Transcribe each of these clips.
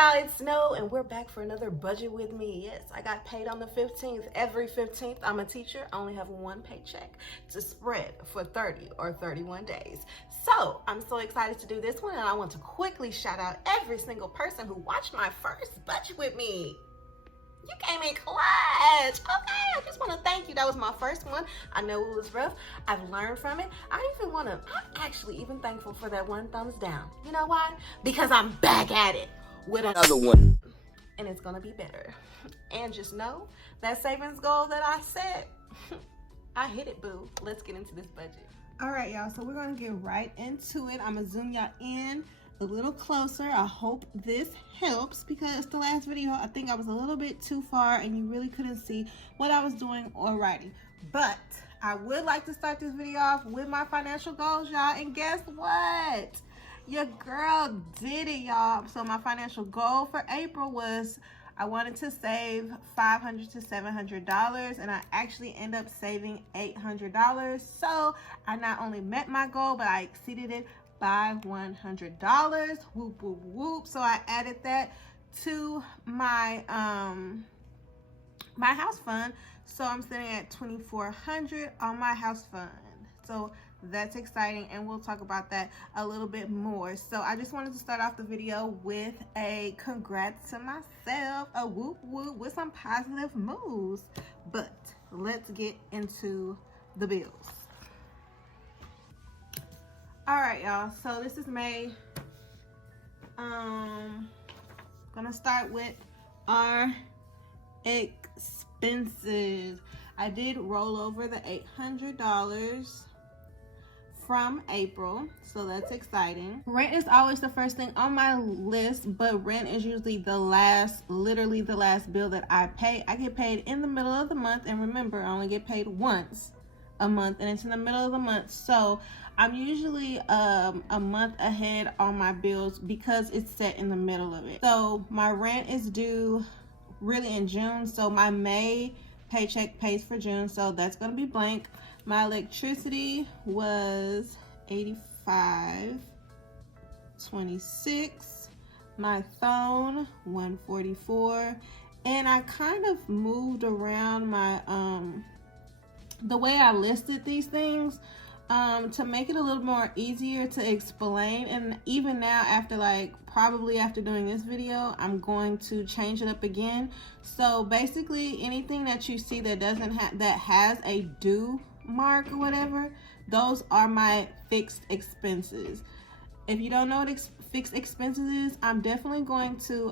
y'all, it's Snow, and we're back for another budget with me. Yes, I got paid on the 15th. Every 15th, I'm a teacher. I only have one paycheck to spread for 30 or 31 days. So I'm so excited to do this one, and I want to quickly shout out every single person who watched my first budget with me. You came in clutch. Okay, I just want to thank you. That was my first one. I know it was rough. I've learned from it. I'm actually even thankful for that one thumbs down. You know why? Because I'm back at it with another one. And it's going to be better. And just know that savings goal that I set, I hit it, boo. Let's get into this budget. All right, y'all. So we're going to get right into it. I'm going to zoom y'all in a little closer. I hope this helps because the last video I think I was a little bit too far and you really couldn't see what I was doing or writing. But I would like to start this video off with my financial goals, y'all. And guess what? Your girl did it, y'all. So my financial goal for April was I wanted to save $500 to $700, and I actually end up saving $800. So I not only met my goal, but I exceeded it by $100. Whoop whoop whoop. So I added that to my my house fund. So I'm sitting at $2,400 on my house fund. So that's exciting, and we'll talk about that a little bit more. So I just wanted to start off the video with a congrats to myself, a whoop whoop with some positive moves. But let's get into the bills. All right, y'all, so this is May. Gonna start with our expenses. I did roll over the $800 from April, so that's exciting. Rent is always the first thing on my list, but rent is usually the last, literally the last bill that I pay. I get paid in the middle of the month, and remember, I only get paid once a month, and it's in the middle of the month. So I'm usually a month ahead on my bills because it's set in the middle of it. So my rent is due really in June, so my May paycheck pays for June, so that's gonna be blank. My electricity was $85.26. My phone $144, and I kind of moved around my the way I listed these things to make it a little more easier to explain. And even now, probably after doing this video, I'm going to change it up again. So basically, anything that you see that has a due mark or whatever, those are my fixed expenses. If you don't know what fixed expenses is, I'm definitely going to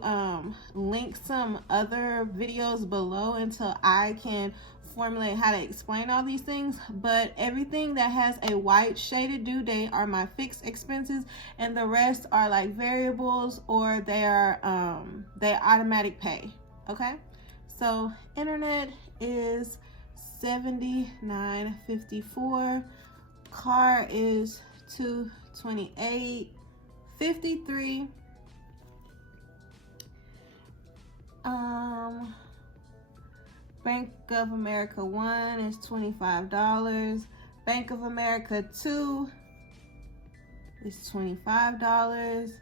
link some other videos below until I can formulate how to explain all these things. But everything that has a white shaded due date are my fixed expenses, and the rest are like variables, or they are automatic pay. Okay, so internet is $79.54. Car is $228.53. Bank of America 1 is $25. Bank of America 2 is $25.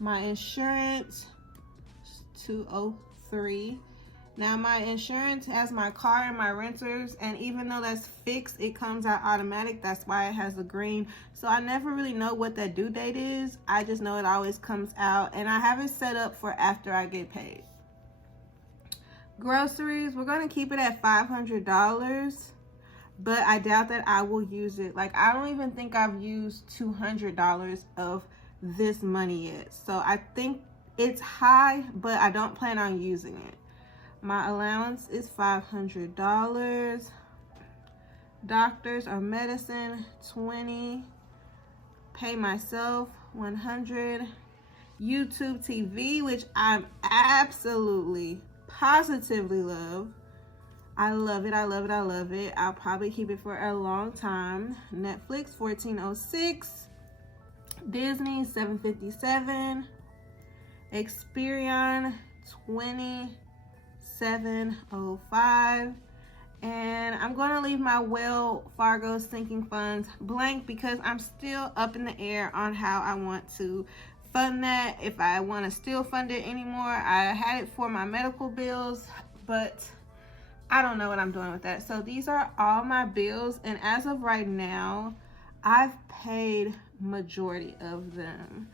My insurance is $203. Now my insurance has my car and my renters, and even though that's fixed, it comes out automatic. That's why it has the green. So I never really know what that due date is. I just know it always comes out, and I have it set up for after I get paid. Groceries, we're going to keep it at $500, but I doubt that I will use it. Like, I don't even think I've used $200 of this money yet. So I think it's high, but I don't plan on using it. My allowance is $500. Doctors or medicine, $20. Pay myself, $100. YouTube TV, which I'm absolutely positively love. I love it. I love it. I love it. I'll probably keep it for a long time. Netflix $14.06. Disney $7.57. Experian $27.05. And I'm going to leave my Wells Fargo sinking funds blank because I'm still up in the air on how I want to fund that if I want to still fund it anymore. I had it for my medical bills, but I don't know what I'm doing with that. So these are all my bills, and as of right now, I've paid majority of them.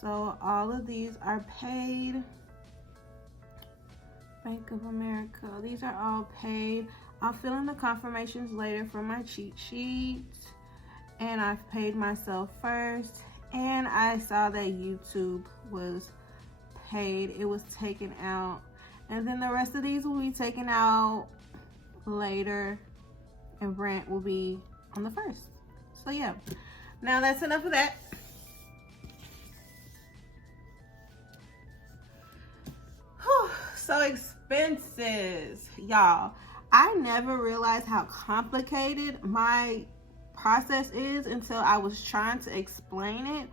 So all of these are paid. Bank of America, these are all paid. I'll fill in the confirmations later for my cheat sheet. And I've paid myself first. And I saw that YouTube was paid. It was taken out. And then the rest of these will be taken out later. And rent will be on the 1st. So yeah. Now that's enough of that. Whew, so expenses, y'all. I never realized how complicated my process is until I was trying to explain it.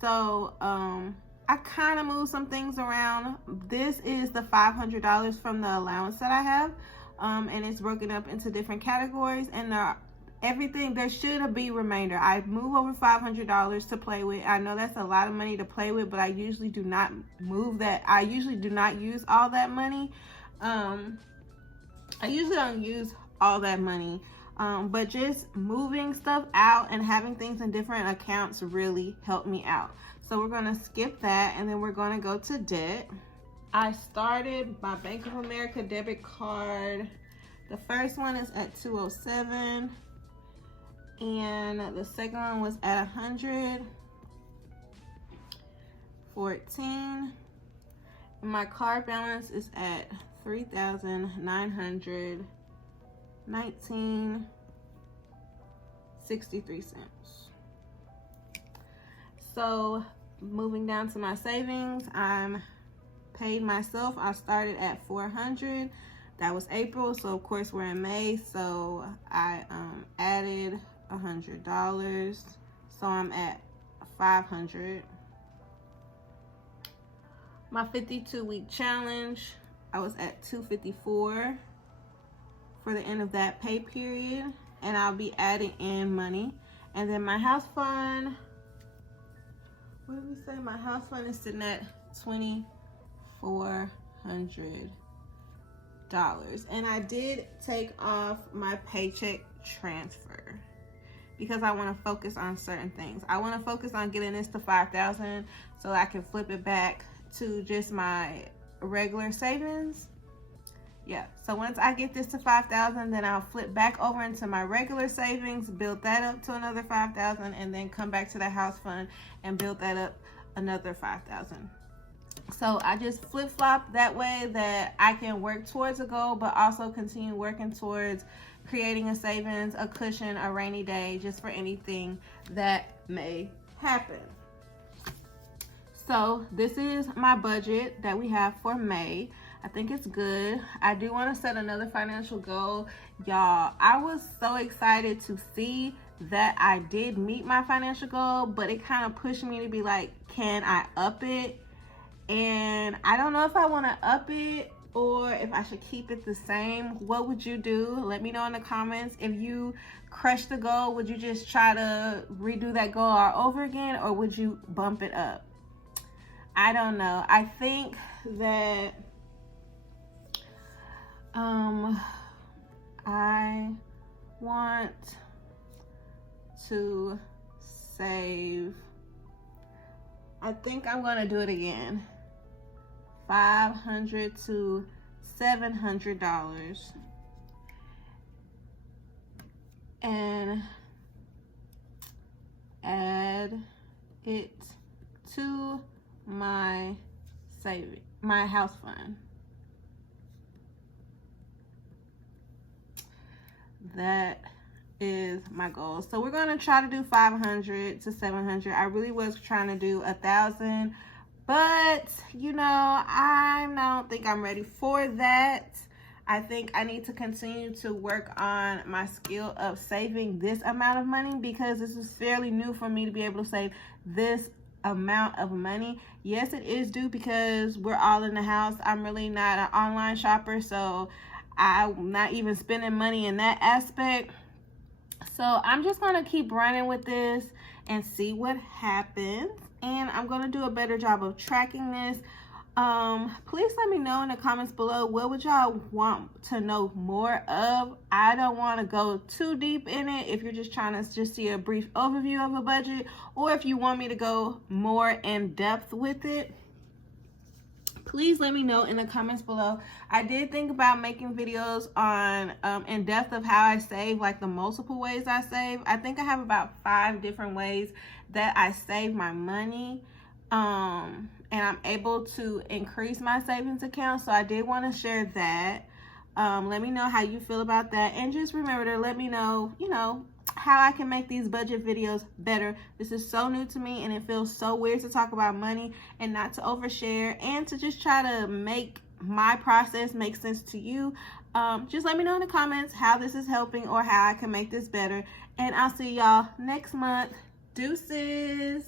So I kind of moved some things around. This is the $500 from the allowance that I have, and it's broken up into different categories, and everything, there should be remainder. I move over $500 to play with. I know that's a lot of money to play with, but I usually do not move that. I usually do not use all that money. I usually don't use all that money, but just moving stuff out and having things in different accounts really helped me out. So we're gonna skip that, and then we're gonna go to debt. I started my Bank of America debit card. The first one is at $207, and the second one was at $114. And my card balance is at $3,919.63. So moving down to my savings, I'm paid myself. I started at $400. That was April, so of course we're in May, so I added $100, so I'm at $500. My 52-week challenge, I was at $254 for the end of that pay period, and I'll be adding in money. And then my house fund, what did we say? My house fund is sitting at $2,400. And I did take off my paycheck transfer because I want to focus on certain things. I want to focus on getting this to 5,000 so I can flip it back to just my regular savings. Yeah, so once I get this to 5,000, then I'll flip back over into my regular savings, build that up to another 5,000, and then come back to the house fund and build that up another 5,000. So I just flip-flop that way that I can work towards a goal, but also continue working towards creating a savings, a cushion, a rainy day, just for anything that may happen. So this is my budget that we have for May. I think it's good. I do want to set another financial goal. Y'all, I was so excited to see that I did meet my financial goal, but it kind of pushed me to be like, can I up it? And I don't know if I want to up it or if I should keep it the same. What would you do? Let me know in the comments. If you crush the goal, would you just try to redo that goal all over again, or would you bump it up? I don't know. I think that I want to save. I think I'm going to do it again. $500 to $700, and add it to my saving, my house fund. That is my goal. So we're going to try to do 500 to 700. I really was trying to do 1,000, but you know, I don't think I'm ready for that. I think I need to continue to work on my skill of saving this amount of money, because this is fairly new for me to be able to save this amount of money. Yes, it is due because we're all in the house. I'm really not an online shopper, so I'm not even spending money in that aspect. So I'm just gonna keep running with this and see what happens. and I'm going to do a better job of tracking this. Please let me know in the comments below, what would y'all want to know more of? I don't want to go too deep in it if you're just trying to just see a brief overview of a budget, or if you want me to go more in depth with it. Please let me know in the comments below. I did think about making videos on in depth of how I save, like the multiple ways I save. I think I have about 5 different ways that I save my money. And I'm able to increase my savings account. So I did want to share that. Let me know how you feel about that. And just remember to let me know, how I can make these budget videos better. This is so new to me, and it feels so weird to talk about money and not to overshare, and to just try to make my process make sense to you. Just let me know in the comments how this is helping or how I can make this better. And I'll see y'all next month. Deuces.